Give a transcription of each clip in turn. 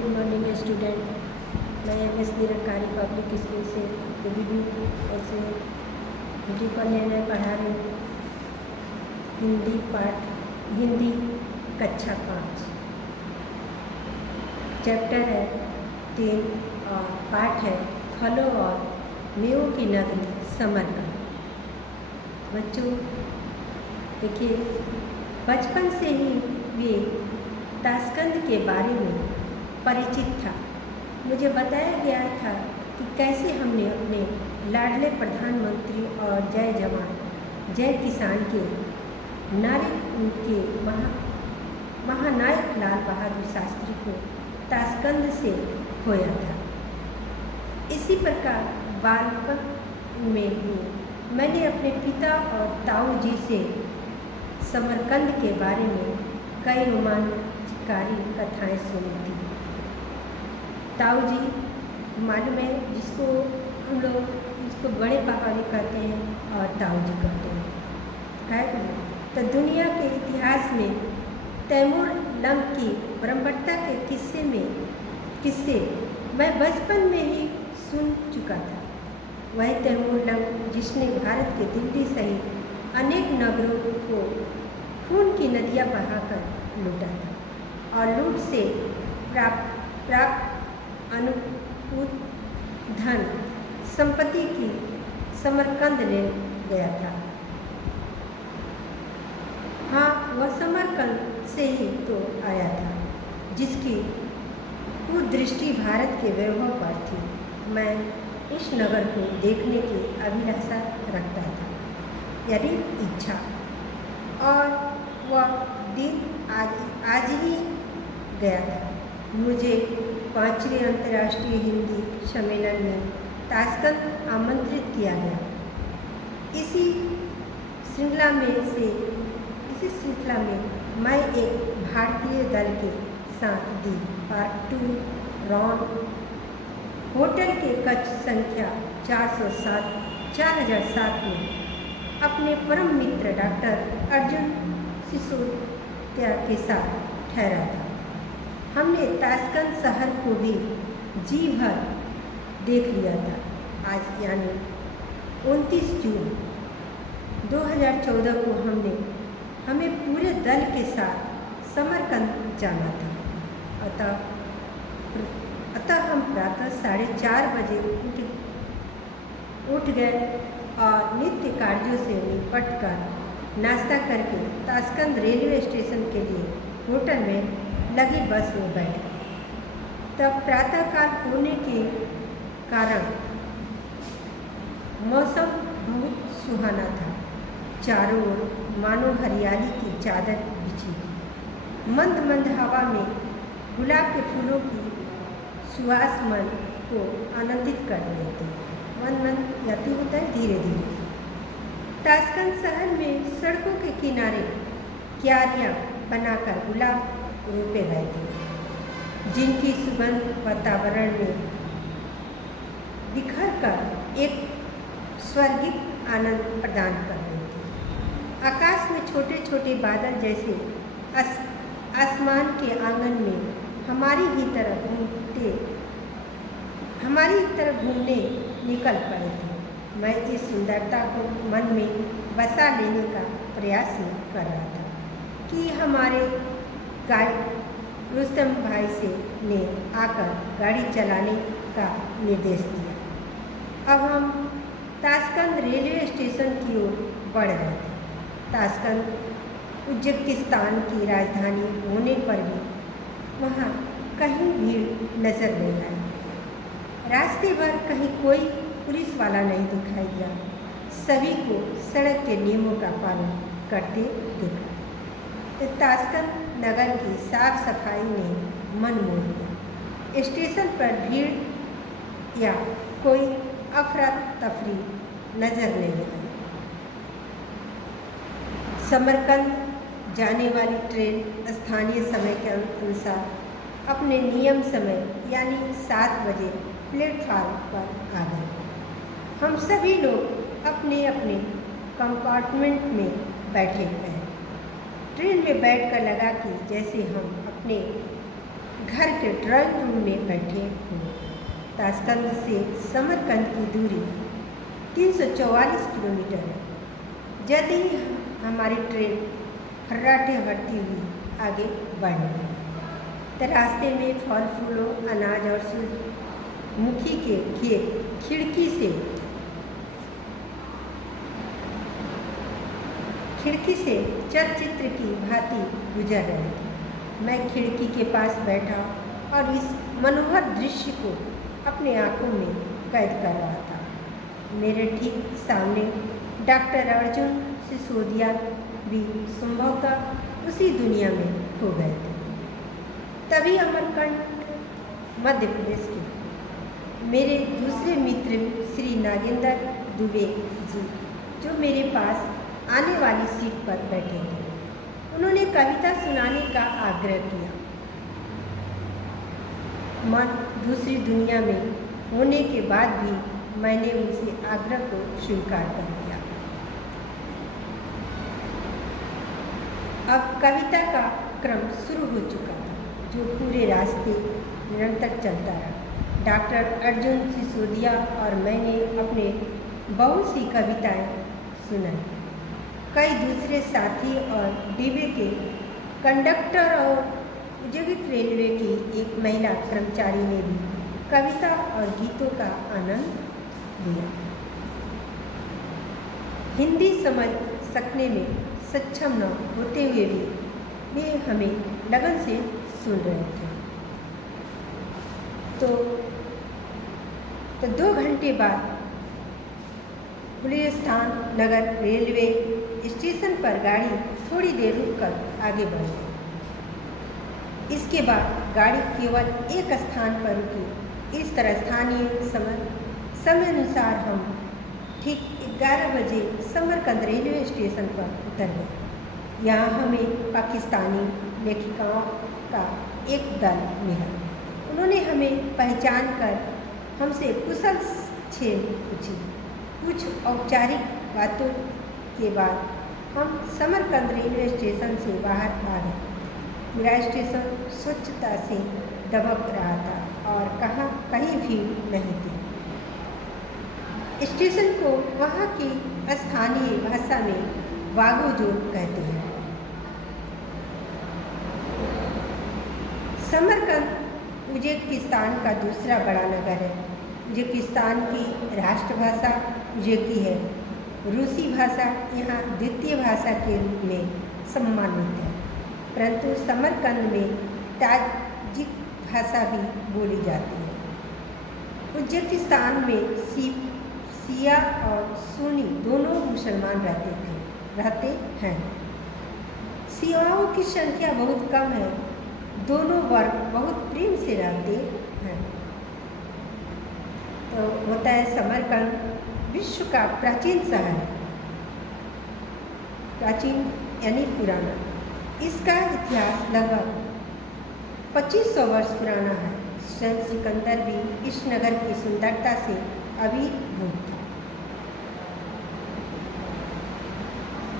Good morning student. मैं MS. Nirankari public school से review और से वीडियो कॉल लेने पढ़ा रही हूँ। हिंदी कक्षा 5 चैप्टर है 3 और पाठ है फलों और मेवों की नगरी समरकंद। बच्चों देखिए, बचपन से ही वे ताशकंद के बारे में परिचित था। मुझे बताया गया था कि कैसे हमने अपने लाडले प्रधानमंत्री और जय जवान जय किसान के नारे के महानायक लाल बहादुर शास्त्री को ताशकंद से खोया था। इसी प्रकार बालपन में ही मैंने अपने पिता और ताऊ जी से समरकंद के बारे में कई रोमांचकारी कथाएं सुनी थी। ताऊ जी मालूम है, जिसको हम लोग इसको बड़े पापा भी कहते हैं और ताऊ जी कहते हैं। है तो दुनिया के इतिहास में तैमूर लंग की ब्रह्मणता के किस्से मैं बचपन में ही सुन चुका था। वह तैमूर लंग जिसने भारत के दिल्ली सहित अनेक नगरों को खून की नदियाँ बहाकर लूटा था और लूट से प्राप्त अनुकूल धन संपत्ति की समरकंद ले गया था। हाँ, वह समरकंद से ही तो आया था जिसकी कुदृष्टि भारत के वैभव पर थी। मैं उस नगर को देखने की अभिलाषा रखता था, यानी इच्छा, और वह दिन आज ही गया था। मुझे 5वें अंतर्राष्ट्रीय हिंदी सम्मेलन में ताशकंद आमंत्रित किया गया। इसी श्रृंखला में मैं एक भारतीय दल के साथ दी पार्ट 2 रॉन होटल के कक्ष संख्या 4007 में अपने परम मित्र डॉक्टर अर्जुन सिसोदिया के साथ ठहरा था। हमने ताशकंद शहर को भी जी भर देख लिया था। आज यानी 29 जून 2014 को हमें पूरे दल के साथ समरकंद जाना था। अतः हम प्रातः 4:30 बजे उठ गए और नित्य कार्यों से निपट कर नाश्ता करके ताशकंद रेलवे स्टेशन के लिए होटल में लगी बस में बैठ गए। तब प्रातःकाल होने के कारण मौसम बहुत सुहाना था। चारों ओर मानो हरियाली की चादर बिछी थी। मंद मंद हवा में गुलाब के फूलों की सुवास मन को आनंदित कर रहे थे। मंद याती होता है धीरे धीरे। ताशकंद शहर में सड़कों के किनारे क्यारियाँ बनाकर गुलाब रोपे गए थे, जिनकी सुगंध वातावरण में बिखर कर एक स्वर्गिक आनंद प्रदान कर रही थी। आकाश में छोटे छोटे बादल जैसे आसमान के आंगन में हमारी ही तरफ घूमने निकल पड़े थे। मैं इस सुंदरता को मन में बसा लेने का प्रयास कर रहा था कि हमारे गाइड रुस्तम भाई ने आकर गाड़ी चलाने का निर्देश दिया। अब हम ताशकंद रेलवे स्टेशन की ओर बढ़ रहे थे। ताशकंद उज्बेकिस्तान की राजधानी होने पर भी वहाँ कहीं भीड़ नजर नहीं आई। रास्ते भर कहीं कोई पुलिस वाला नहीं दिखाई दिया। सभी को सड़क के नियमों का पालन करते देखा। तो ताशकंद नगर की साफ सफाई ने मन मोह लिया। स्टेशन पर भीड़ या कोई अफरा तफरी नजर नहीं आई। समरकंद जाने वाली ट्रेन स्थानीय समय के अनुसार अपने नियम समय यानी 7 बजे प्लेटफार्म पर आ गए। हम सभी लोग अपने अपने कंपार्टमेंट में बैठे हुए हैं। ट्रेन में बैठकर लगा कि जैसे हम अपने घर के ड्राइंग रूम में बैठे हुए। ताशकंद से समरकंद की दूरी 344 किलोमीटर है। जल्द ही हमारी ट्रेन फर्राटे भरती हुई आगे बढ़ने लगी। तो रास्ते में फल फूलों, अनाज और सूरजमुखी के खेत खिड़की से चलचित्र की भांति गुजर रहे थे। मैं खिड़की के पास बैठा और इस मनोहर दृश्य को अपने आंखों में कैद कर रहा था। मेरे ठीक सामने डॉक्टर अर्जुन सिसोदिया भी संभवतः उसी दुनिया में खो गए थे। तभी अमरकंटक मध्य प्रदेश के मेरे दूसरे मित्र श्री नागेंद्र दुबे जी, जो मेरे पास आने वाली सीट पर बैठे थे, उन्होंने कविता सुनाने का आग्रह किया। मन दूसरी दुनिया में होने के बाद भी मैंने उनसे आग्रह को स्वीकार कर लिया। अब कविता का क्रम शुरू हो चुका था, जो पूरे रास्ते निरंतर चलता रहा। डॉक्टर अर्जुन सिसोदिया और मैंने अपने बहुत सी कविताएं सुनाई। कई दूसरे साथी और डिब्बे के कंडक्टर और औद्योगिक रेलवे की एक महिला कर्मचारी ने भी कविता और गीतों का आनंद लिया। हिंदी समझ सकने में सक्षम न होते हुए भी वे हमें लगन से सुन रहे थे। तो 2 घंटे बाद गुलिस्तान नगर रेलवे स्टेशन पर गाड़ी थोड़ी देर रुककर आगे बढ़ गई। इसके बाद गाड़ी केवल एक स्थान पर रुकी। इस तरह स्थानीय समय अनुसार हम ठीक 11 बजे समरकंद रेलवे स्टेशन पर उतर गए। यहाँ हमें पाकिस्तानी लेखिकाओं का एक दल मिला। उन्होंने हमें पहचान कर हमसे कुशल छेल पूछी। कुछ औपचारिक बातों के बाद हम समरकंद रेलवे स्टेशन से बाहर आ गए। पूरा स्टेशन स्वच्छता से दबक रहा था और कहीं भीड़ नहीं थी। स्टेशन को वहाँ की स्थानीय भाषा में वागोजोर कहते हैं। समरकंद उज्बेकिस्तान का दूसरा बड़ा नगर है। उज्बेकिस्तान की राष्ट्रभाषा उज्बेकी है। रूसी भाषा यहाँ द्वितीय भाषा के रूप में सम्मानित है, परंतु समरकंद में ताजिक भाषा भी बोली जाती है। उज्बेकिस्तान में शिया और सुन्नी दोनों मुसलमान रहते हैं। शियाओं की संख्या बहुत कम है। दोनों वर्ग बहुत प्रेम से रहते हैं। तो होता है समरकंद विश्व का प्राचीन शहर है। प्राचीन यानी पुराना। इसका इतिहास लगभग 2500 वर्ष पुराना है। स्वयं सिकंदर भी इस नगर की सुंदरता से अभिभूत था।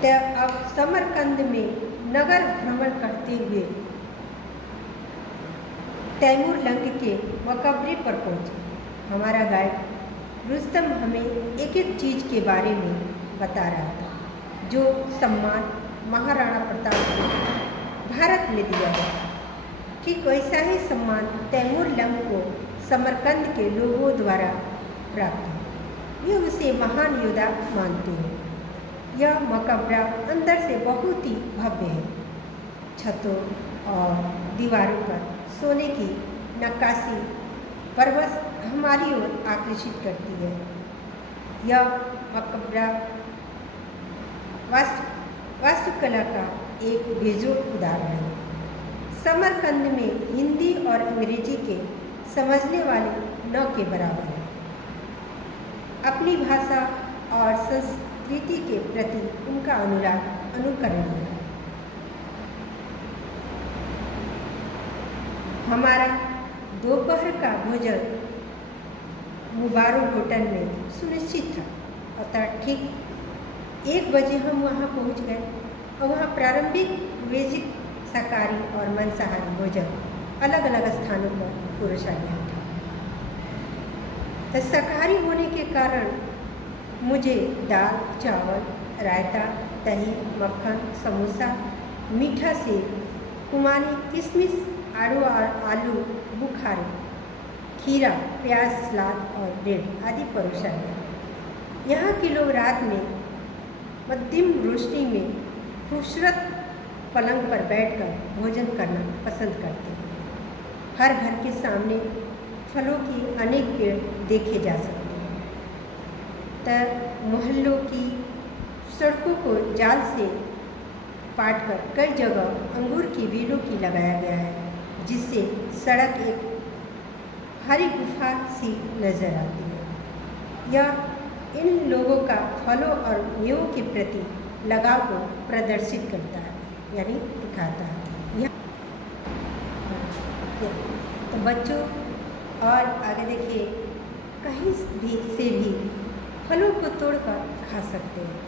तो अब समरकंद में नगर भ्रमण करते हुए तैमूर लंग के मकबरे पर पहुँचे। हमारा गाइड रुस्तम हमें एक एक चीज़ के बारे में बता रहा था, जो सम्मान महाराणा प्रताप को भारत में दिया गया। ठीक वैसा ही सम्मान तैमूर लंग को समरकंद के लोगों द्वारा प्राप्त है। ये उसे महान योद्धा मानते हैं। यह मकबरा अंदर से बहुत ही भव्य है। छतों और दीवारों पर सोने की नक्काशी परवश हमारी ओर आकर्षित करती है। यह मकबरा वास्तुकला का एक बेजोड़ उदाहरण है। समरकंद में हिंदी और अंग्रेजी के समझने वाले न के बराबर है। अपनी भाषा और संस्कृति के प्रति उनका अनुराग अनुकरणीय है। हमारा दोपहर का भोजन मुबारक होटल में सुनिश्चित था। अतः ठीक 1 बजे हम वहाँ पहुँच गए और वहाँ प्रारंभिक वेजिक शाकाहारी और मांसाहारी भोजन अलग अलग स्थानों पर पुरुष आ गया था। तो शाकाहारी होने के कारण मुझे दाल, चावल, रायता, दही, मक्खन, समोसा, मीठा सेव, खुमानी, किशमिश, आलू बुखारे, खीरा, प्याज, सलाद और ब्रेड आदि परोसा गया। यहाँ के लोग रात में मध्यम रोशनी में खूबसूरत पलंग पर बैठकर भोजन करना पसंद करते हैं। हर घर के सामने फलों की अनेक पेड़ देखे जा सकते हैं। तो मोहल्लों की सड़कों को जाल से पाटकर कई जगह अंगूर की बेलों की लगाया गया है, जिससे सड़क एक हरी गुफा सी नजर आती है। यह इन लोगों का फलों और मेवों के प्रति लगाव को प्रदर्शित करता है, यानी दिखाता है। तो बच्चों और आगे देखिए, कहीं भी फलों को तोड़कर खा सकते हैं,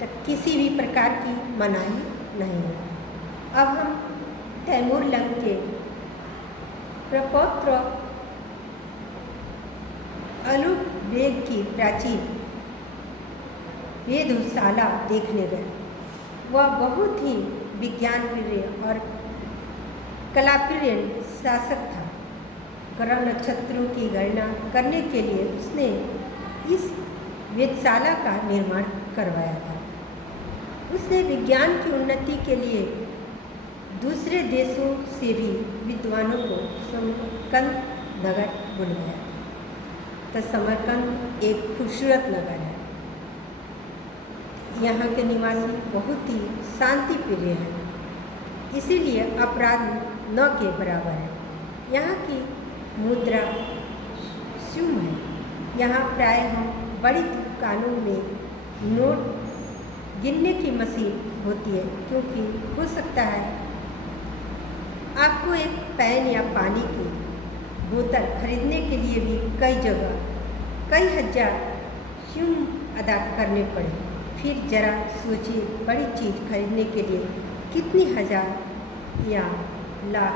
तो किसी भी प्रकार की मनाही नहीं है। अब हम तैमूर लंग के प्रपौत्र अलूप बेग की प्राचीन वेधशाला देखने गए। वह बहुत ही विज्ञान प्रिय और कलाप्रिय शासक था। ग्रह नक्षत्रों की गणना करने के लिए उसने इस वेधशाला का निर्माण करवाया था। उसने विज्ञान की उन्नति के लिए दूसरे देशों से भी विद्वानों को समरकंद नगर बुलवाया था। तो समरकंद एक खूबसूरत नगर है। यहाँ के निवासी बहुत ही शांति प्रिय हैं, इसीलिए अपराध न के बराबर है। यहाँ की मुद्रा शुभ है। यहाँ प्राय हम बड़ी दुकानों में नोट गिनने की मशीन होती है, क्योंकि हो सकता है आपको एक पेन या पानी की बोतल खरीदने के लिए भी कई जगह कई हजार शुल्क अदा करने पड़े। फिर जरा सोचिए, बड़ी चीज़ खरीदने के लिए कितनी हजार या लाख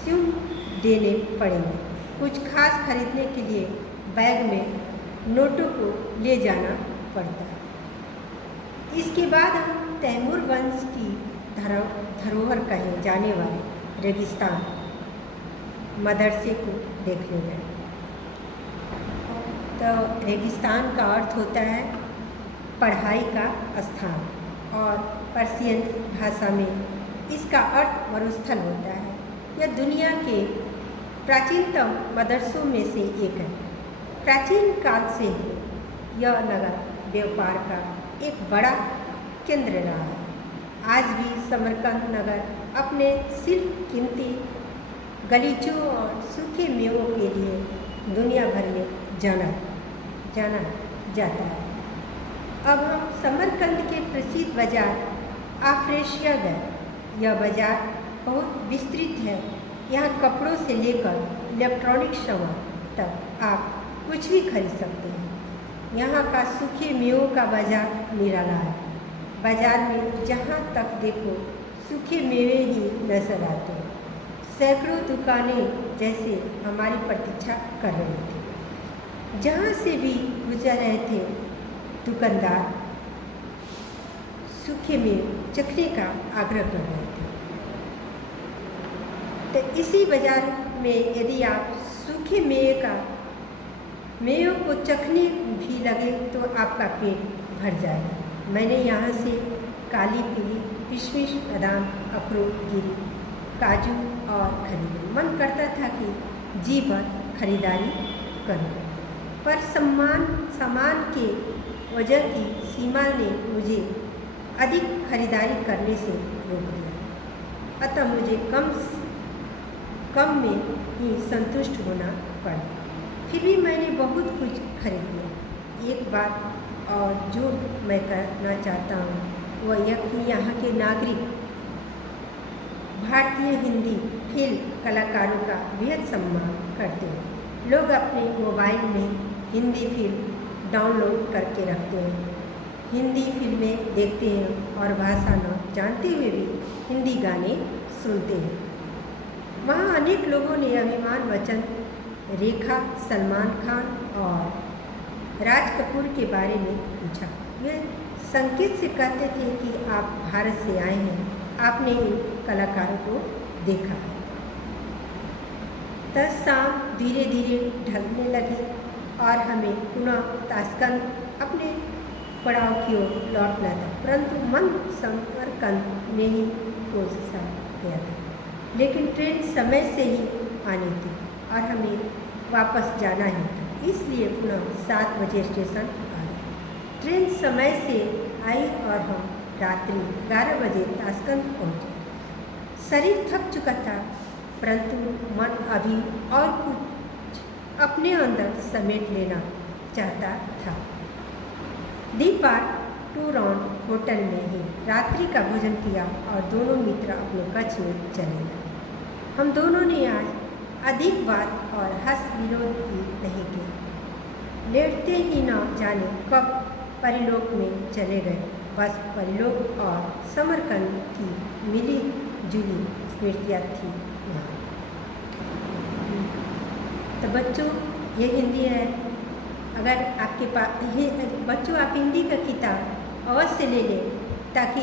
शुल्क देने पड़ेंगे। कुछ खास खरीदने के लिए बैग में नोटों को ले जाना पड़ता है। इसके बाद हम तैमूर वंश की धरोहर कहे जाने वाले रेगिस्तान मदरसे को देखने गए। तो रेगिस्तान का अर्थ होता है पढ़ाई का स्थान, और पर्शियन भाषा में इसका अर्थ मरुस्थल होता है। यह दुनिया के प्राचीनतम मदरसों में से एक है। प्राचीन काल से यह नगर व्यापार का एक बड़ा केंद्र रहा है। आज भी समरकंद नगर अपने सिर्फ कीमती गलीचों और सूखे मेवों के लिए दुनिया भर में जाना जाता है। अब हम समरकंद के प्रसिद्ध बाजार आफ्रेशिया गए। यह बाजार बहुत विस्तृत है। यहाँ कपड़ों से लेकर इलेक्ट्रॉनिक सामान तक आप कुछ भी खरीद सकते हैं। यहाँ का सूखे मेवों का बाजार निराला है। बाजार में जहाँ तक देखो सूखे मेवे ही नजर आते हैं। सैकड़ों दुकानें जैसे हमारी प्रतीक्षा कर रही थी। जहाँ से भी गुजर रहे थे दुकानदार सूखे मेवे चखने का आग्रह कर रहे थे। तो इसी बाजार में यदि आप सूखे मेवे को चखने भी लगे तो आपका पेट भर जाएगा। मैंने यहाँ से काली पीली किशमिश, बादाम, अखरोट, गिरी, काजू और खरीदे। मन करता था कि जी भर खरीदारी करूं, पर सामान के वजह की सीमा ने मुझे अधिक खरीदारी करने से रोक दिया। अतः मुझे कम में ही संतुष्ट होना पड़ा। फिर भी मैंने बहुत कुछ खरीद लिया। एक बात और जो मैं कहना चाहता हूँ वह यह कि यहाँ के नागरिक भारतीय हिंदी फिल्म कलाकारों का बेहद सम्मान करते हैं। लोग अपने मोबाइल में हिंदी फिल्म डाउनलोड करके रखते हैं, हिंदी फिल्में देखते हैं और भाषा न जानते हुए भी हिंदी गाने सुनते हैं। वहाँ अनेक लोगों ने अभिमान बच्चन, रेखा, सलमान खान और राज कपूर के बारे में पूछा। वे संकेत से कहते थे कि आप भारत से आए हैं, आपने इन कलाकारों को देखा है। तब शाम धीरे धीरे ढलने लगी और हमें पुनः ताशकंद अपने पड़ाव की ओर लौटना था, परंतु मन समरकंद में ही कोशिश गया था। लेकिन ट्रेन समय से ही आनी थी और हमें वापस जाना ही था, इसलिए पुनः 7 बजे स्टेशन आ गए। ट्रेन समय से आई और हम रात्रि 11 बजे ताशकंद पहुँचे। शरीर थक चुका था, परंतु मन अभी और कुछ अपने अंदर समेट लेना चाहता था। दीपार टूरॉन होटल में ही रात्रि का भोजन किया और दोनों मित्र अपने कक्ष में चले गए। हम दोनों ने आज अधिक बात और हंस विनोद भी नहीं किया। लेटते ही न जाने कब परिलोक में चले गए। बस परिलोक और समरकंद की मिली जुली स्मृतियाँ थी वहाँ। तो बच्चों, ये हिंदी है। अगर आपके पास बच्चों, आप हिंदी का किताब अवश्य ले लें, ताकि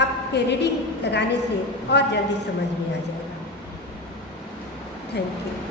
आपके रीडिंग लगाने से और जल्दी समझ में आ जाएगा। Thank you.